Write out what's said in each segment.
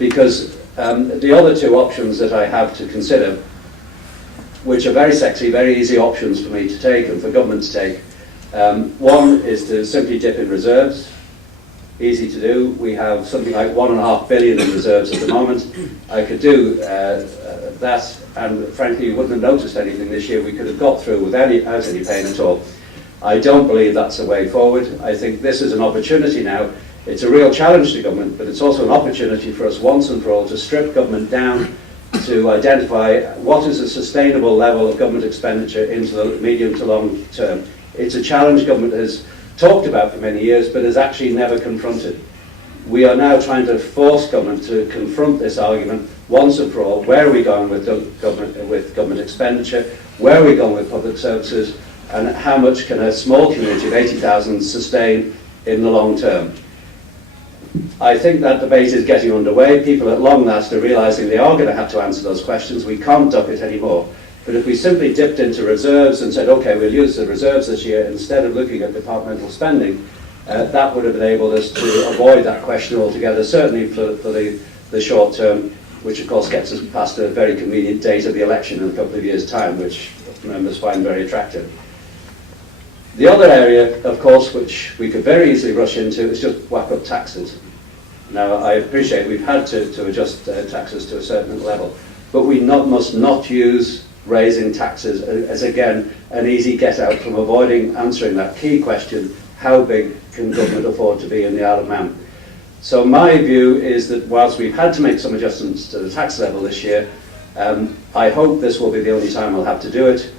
because the other two options that I have to consider, which are very sexy, very easy options for me to take and for government to take, one is to simply dip in reserves. Easy to do. We have something like $1.5 billion in reserves at the moment. I could do that, and frankly, you wouldn't have noticed anything this year. We could have got through without any pain at all. I don't believe that's the way forward. I think this is an opportunity now. It's a real challenge to government, but it's also an opportunity for us once and for all to strip government down, to identify what is a sustainable level of government expenditure into the medium to long term. It's a challenge government has talked about for many years, but has actually never confronted. We are now trying to force government to confront this argument once and for all. Where are we going with government expenditure? Where are we going with public services? And how much can a small community of 80,000 sustain in the long term? I think that debate is getting underway. People at long last are realising they are going to have to answer those questions. We can't duck it anymore. But if we simply dipped into reserves and said, okay, we'll use the reserves this year instead of looking at departmental spending, that would have enabled us to avoid that question altogether, certainly for the short term, which of course gets us past a very convenient date of the election in a couple of years' time, which members find very attractive. The other area, of course, which we could very easily rush into is just whack up taxes. Now, I appreciate we've had to adjust taxes to a certain level, but we must not use raising taxes as, again, an easy get-out from avoiding answering that key question, how big can government afford to be in the Isle of Man? So my view is that whilst we've had to make some adjustments to the tax level this year, I hope this will be the only time we'll have to do it,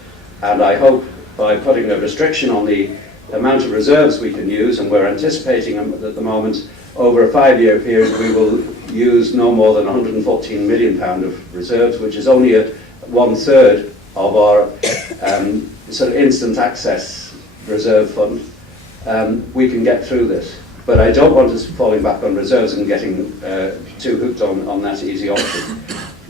and I hope by putting a restriction on the amount of reserves we can use, and we're anticipating at the moment, over a 5-year period, we will use no more than £114 million of reserves, which is only a 1/3 of our sort of instant access reserve fund. We can get through this. But I don't want us falling back on reserves and getting too hooked on that easy option.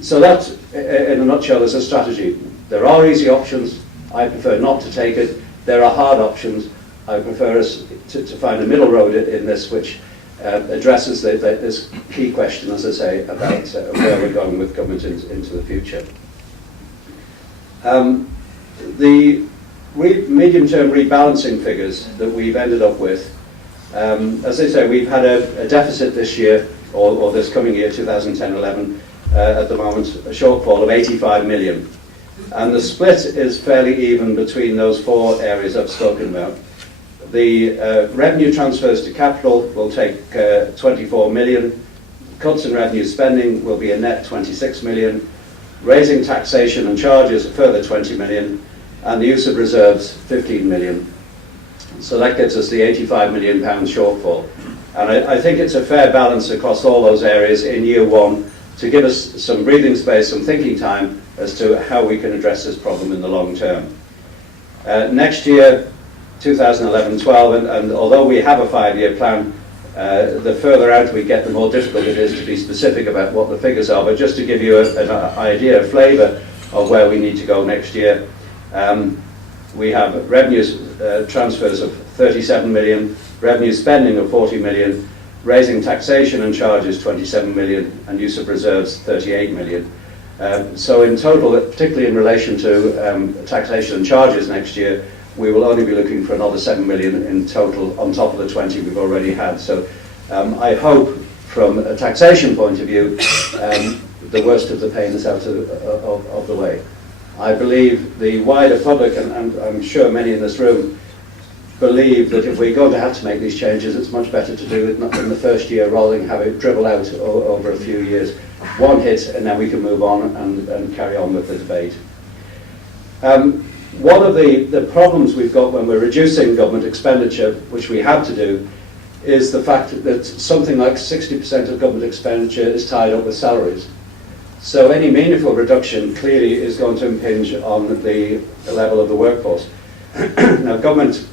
So that, in a nutshell, is a strategy. There are easy options. I prefer not to take it. There are hard options. I prefer us to find a middle road in this, which addresses this key question, as I say, about where we're going with government into the future. The medium-term rebalancing figures that we've ended up with, as I say, we've had a deficit this year, or this coming year, 2010-11, at the moment, a shortfall of 85 million. And the split is fairly even between those four areas I've spoken about. The revenue transfers to capital will take 24 million. Cuts in revenue spending will be a net 26 million. Raising taxation and charges a further 20 million. And the use of reserves, 15 million. So that gives us the 85 million pound shortfall. And I think it's a fair balance across all those areas in year one to give us some breathing space, some thinking time as to how we can address this problem in the long term. Next year, 2011-12, and although we have a 5-year plan, the further out we get, the more difficult it is to be specific about what the figures are. But just to give you an idea, a flavour of where we need to go next year, we have revenues transfers of 37 million, revenue spending of 40 million, raising taxation and charges 27 million, and use of reserves 38 million. So in total, particularly in relation to taxation and charges next year, we will only be looking for another 7 million in total on top of the 20 we've already had. So I hope from a taxation point of view, the worst of the pain is out of the way. I believe the wider public, and I'm sure many in this room, believe that if we're going to have to make these changes, it's much better to do it not in the first year rather than have it dribble out over a few years. One hit and then we can move on and carry on with the debate. One of the problems we've got when we're reducing government expenditure, which we have to do, is the fact that something like 60% of government expenditure is tied up with salaries. So any meaningful reduction clearly is going to impinge on the level of the workforce. Now, government,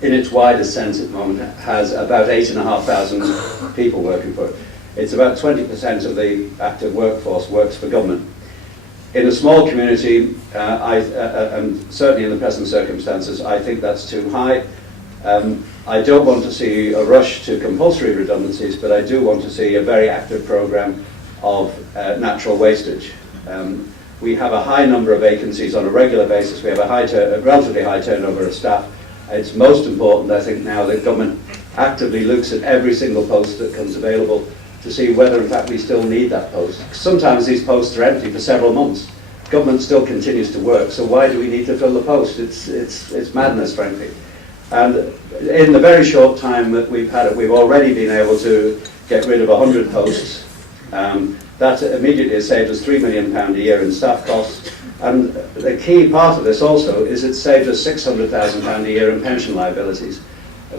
in its widest sense at the moment, has about 8,500 people working for it. It's about 20% of the active workforce works for government. In a small community, and certainly in the present circumstances, I think that's too high. I don't want to see a rush to compulsory redundancies, but I do want to see a very active programme of natural wastage. We have a high number of vacancies on a regular basis. We have a relatively high turnover of staff. It's most important, I think, now that government actively looks at every single post that comes available to see whether, in fact, we still need that post. Sometimes these posts are empty for several months. Government still continues to work, so why do we need to fill the post? It's madness, frankly. And in the very short time that we've had it, we've already been able to get rid of 100 posts. That immediately has saved us £3 million a year in staff costs. And the key part of this also is it's saved us £600,000 a year in pension liabilities.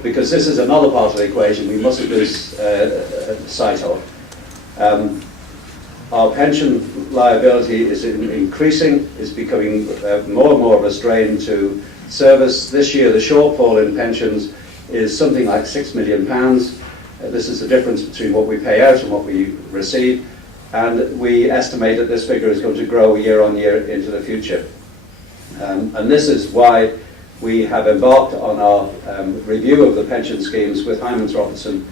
Because this is another part of the equation we mustn't lose sight of. Our pension liability is increasing, is becoming more and more of a strain to service. This year the shortfall in pensions is something like £6 million. This is the difference between what we pay out and what we receive, and we estimate that this figure is going to grow year on year into the future. And this is why we have embarked on our review of the pension schemes with Hymans Robertson,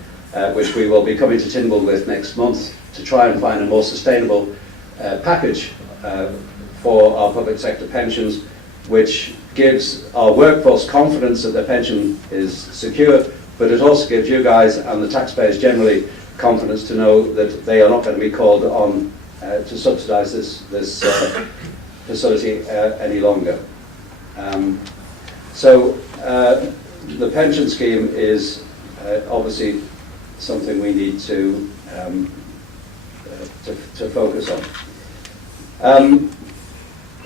which we will be coming to Tynwald with next month to try and find a more sustainable package for our public sector pensions, which gives our workforce confidence that their pension is secure, but it also gives you guys and the taxpayers generally confidence to know that they are not going to be called on to subsidise this facility any longer. So the pension scheme is obviously something we need to focus on.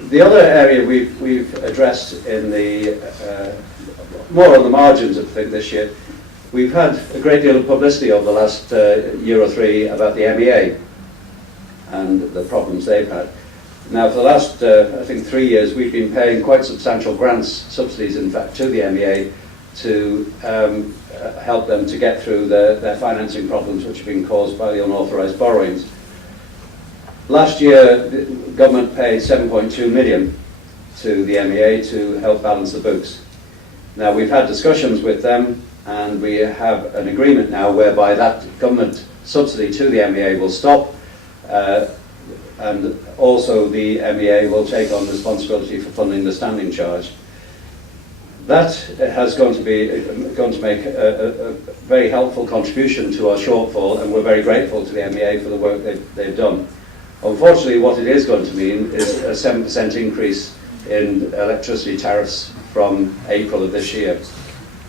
The other area we've addressed in the more on the margins of the thing this year, we've had a great deal of publicity over the last year or three about the MEA and the problems they've had. Now, for the last, I think, 3 years, we've been paying quite substantial grants, subsidies, in fact, to the MEA to help them to get through their financing problems, which have been caused by the unauthorised borrowings. Last year, the government paid £7.2 million to the MEA to help balance the books. Now, we've had discussions with them, and we have an agreement now whereby that government subsidy to the MEA will stop, and also the MEA will take on responsibility for funding the standing charge. That has going to make a very helpful contribution to our shortfall, and we're very grateful to the MEA for the work they've done. Unfortunately, what it is going to mean is a 7% increase in electricity tariffs from April of this year.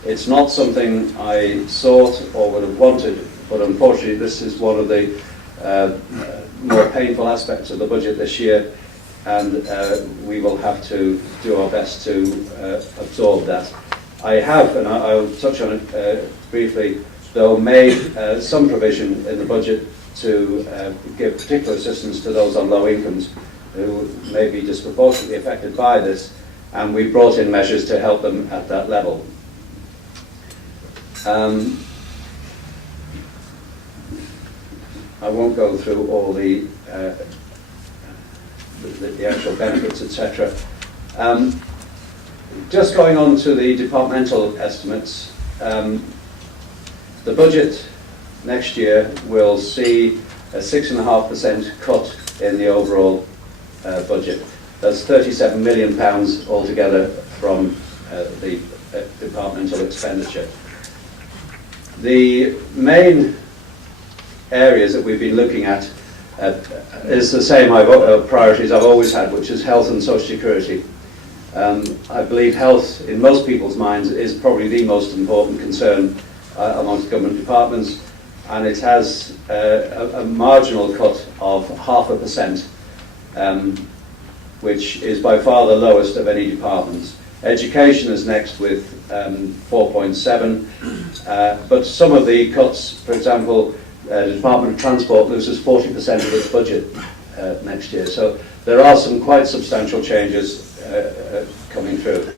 It's not something I sought or would have wanted, but unfortunately this is one of the more painful aspects of the budget this year, and we will have to do our best to absorb that. I have, and I'll touch on it briefly, though made some provision in the budget to give particular assistance to those on low incomes who may be disproportionately affected by this, and we brought in measures to help them at that level. I won't go through all the actual benefits, etc. Just going on to the departmental estimates, the budget next year will see a 6.5% cut in the overall budget. That's £37 million altogether from the departmental expenditure. The main areas that we've been looking at is the same priorities I've always had, which is health and social security. I believe health, in most people's minds, is probably the most important concern amongst government departments, and it has a marginal cut of 0.5%, which is by far the lowest of any departments. Education is next with 4.7, but some of the cuts, for example, the Department of Transport loses 40% of its budget next year. So there are some quite substantial changes coming through.